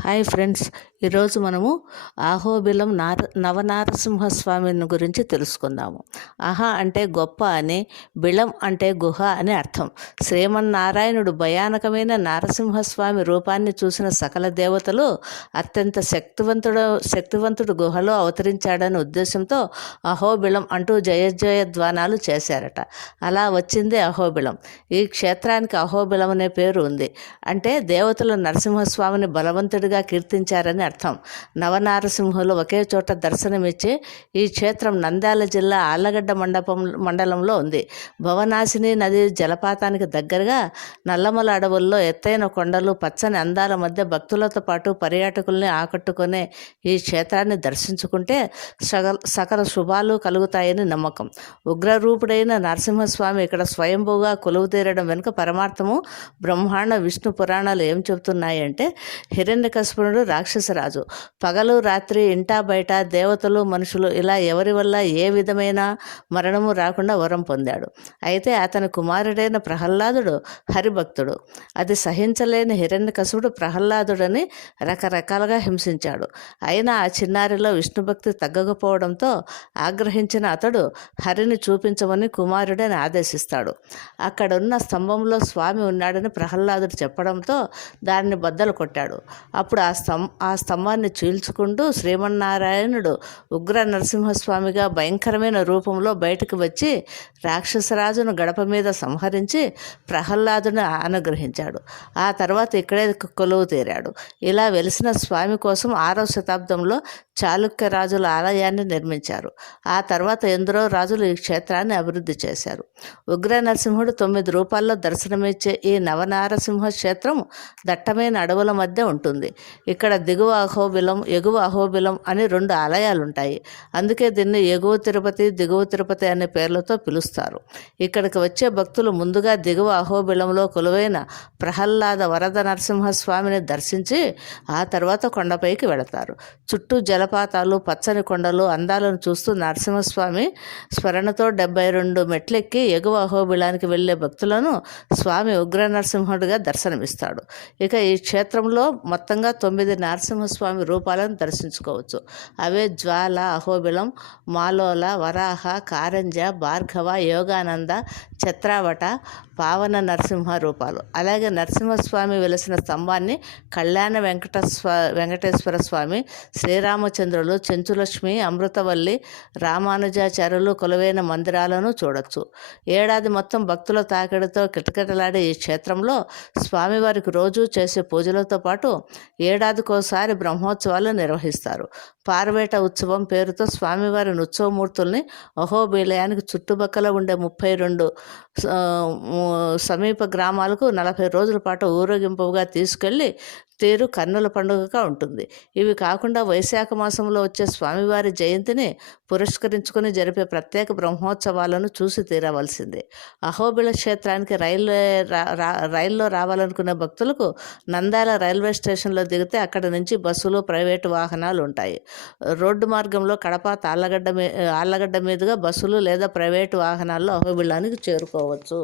Hi friends ఈరోజు మనము అహోబిలం నార నవనారసింహస్వామిని గురించి తెలుసుకుందాము. ఆహా అంటే గొప్ప అని బిళం అంటే గుహ అని అర్థం. శ్రీమన్నారాయణుడు భయానకమైన నారసింహస్వామి రూపాన్ని చూసిన సకల దేవతలు అత్యంత శక్తివంతుడు శక్తివంతుడు గుహలో అవతరించాడనే ఉద్దేశంతో అహోబిళం అంటూ జయజయ జయ ధ్వానాలు చేశారట. అలా వచ్చింది అహోబిళం ఈ క్షేత్రానికి అహోబిళం అనే పేరు ఉంది. అంటే దేవతలు నరసింహస్వామిని బలవంతుడు బలవంతుడిగా కీర్తించారని అర్థం. నవనారసింహులు ఒకే చోట దర్శనమిచ్చే ఈ క్షేత్రం నంద్యాల జిల్లా ఆళ్ళగడ్డ మండపం మండలంలో ఉంది. భవనాశిని నది జలపాతానికి దగ్గరగా నల్లమల అడవుల్లో ఎత్తైన కొండలు పచ్చని అందాల మధ్య భక్తులతో పాటు పర్యాటకుల్ని ఆకట్టుకునే ఈ క్షేత్రాన్ని దర్శించుకుంటే సకల సకల శుభాలు కలుగుతాయని నమ్మకం. ఉగ్రరూపుడైన నరసింహస్వామి ఇక్కడ స్వయంభూగా కొలువు తీరడం వెనుక పరమార్థము బ్రహ్మాండ విష్ణు పురాణాలు ఏం చెబుతున్నాయంటే హిరణ్యకశిపునుడు రాక్షసరాజు. పగలు రాత్రి ఇంటా బయట దేవతలు మనుషులు ఇలా ఎవరి వల్ల ఏ విధమైన మరణము రాకుండా వరం పొందాడు. అయితే అతని కుమారుడైన ప్రహ్లాదుడు హరిభక్తుడు. అది సహించలేని హిరణ్యకశుడు ప్రహ్లాదుడని రకరకాలుగా హింసించాడు. అయినా ఆ చిన్నారిలో విష్ణుభక్తి తగ్గకపోవడంతో ఆగ్రహించిన అతడు హరిని చూపించమని కుమారుడని ఆదేశిస్తాడు. అక్కడున్న స్తంభంలో స్వామి ఉన్నాడని ప్రహ్లాదుడు చెప్పడంతో దాన్ని బద్దలు కొట్టాడు. అప్పుడు ఆ స్తం ఆ స్తంభాన్ని చీల్చుకుంటూ శ్రీమన్నారాయణుడు ఉగ్ర నరసింహస్వామిగా భయంకరమైన రూపంలో బయటకు వచ్చి రాక్షసరాజును గడప మీద సంహరించి ప్రహ్లాదుని అనుగ్రహించాడు ఆ తర్వాత ఇక్కడే కొలువు తీరాడు. ఇలా వెలిసిన స్వామి కోసం ఆరవ శతాబ్దంలో చాళుక్య రాజుల ఆలయాన్ని నిర్మించారు. ఆ తర్వాత ఎందరో రాజులు ఈ క్షేత్రాన్ని అభివృద్ధి చేశారు. ఉగ్ర నరసింహుడు తొమ్మిది రూపాల్లో దర్శనమిచ్చే ఈ నవనారసింహ క్షేత్రం దట్టమైన అడవుల మధ్య ఉంటుంది. ఇక్కడ దిగువ అహోబిలం ఎగువ అహోబిలం అని రెండు ఆలయాలు ఉంటాయి అందుకే దీన్ని ఎగువ తిరుపతి దిగువ తిరుపతి అనే పేర్లతో పిలుస్తారు. ఇక్కడికి వచ్చే భక్తులు ముందుగా దిగువ అహోబిలంలో కొలువైన ప్రహ్లాద వరద నరసింహస్వామిని దర్శించి ఆ తర్వాత కొండపైకి వెళతారు. చుట్టూ జలపాతాలు పచ్చని కొండలు అందాలను చూస్తూ నరసింహస్వామి స్మరణతో డెబ్బై రెండు మెట్లెక్కి ఎగువ అహోబిలానికి వెళ్ళే భక్తులను స్వామి ఉగ్ర నరసింహుడిగా దర్శనమిస్తాడు. ఇక ఈ క్షేత్రంలో మొత్తంగా తొమ్మిది నరసింహస్వామి రూపాలను దర్శించుకోవచ్చు. అవే జ్వాల అహోబిలం మాలోల వరాహ కారంజ భార్గవ యోగానంద ఛత్రావట పావన నరసింహ రూపాలు. అలాగే నరసింహస్వామి వెలిసిన స్తంభాన్ని కళ్యాణ వెంకటస్వ వెంకటేశ్వర స్వామి శ్రీరామచంద్రులు చెంచులక్ష్మి అమృతవల్లి రామానుజాచార్యులు కొలువైన మందిరాలను చూడొచ్చు. ఏడాది మొత్తం భక్తుల తాకిడితో కిటకిటలాడే ఈ క్షేత్రంలో స్వామివారికి రోజు చేసే పూజలతో పాటు ఏడాదికోసారి బ్రహ్మోత్సవాలు నిర్వహిస్తారు. పార్వేట ఉత్సవం పేరుతో స్వామివారి ఉత్సవమూర్తుల్ని అహోబిలయానికి చుట్టుపక్కల ఉండే ముప్పై రెండు సమీప గ్రామాలకు నలభై రోజుల పాటు ఊరేగింపుగా తీసుకెళ్ళి తేరు కన్నుల పండుగగా ఉంటుంది. ఇవి కాకుండా వైశాఖ మాసంలో వచ్చే స్వామివారి జయంతిని పురస్కరించుకొని జరిపే ప్రత్యేక బ్రహ్మోత్సవాలను చూసి తీరవలసిందే. అహోబిళ క్షేత్రానికి రైల్వే రైల్లో రావాలనుకునే భక్తులకు నందాల రైల్వే స్టేషన్లో దిగితే అక్కడ నుంచి బస్సులు ప్రైవేటు వాహనాలు ఉంటాయి. రోడ్డు మార్గంలో కడప తాళ్ళగడ్డ మీ ఆళ్ళగడ్డ మీదుగా బస్సులు లేదా ప్రైవేటు వాహనాల్లో అహోబిళానికి చేరుకోవచ్చు.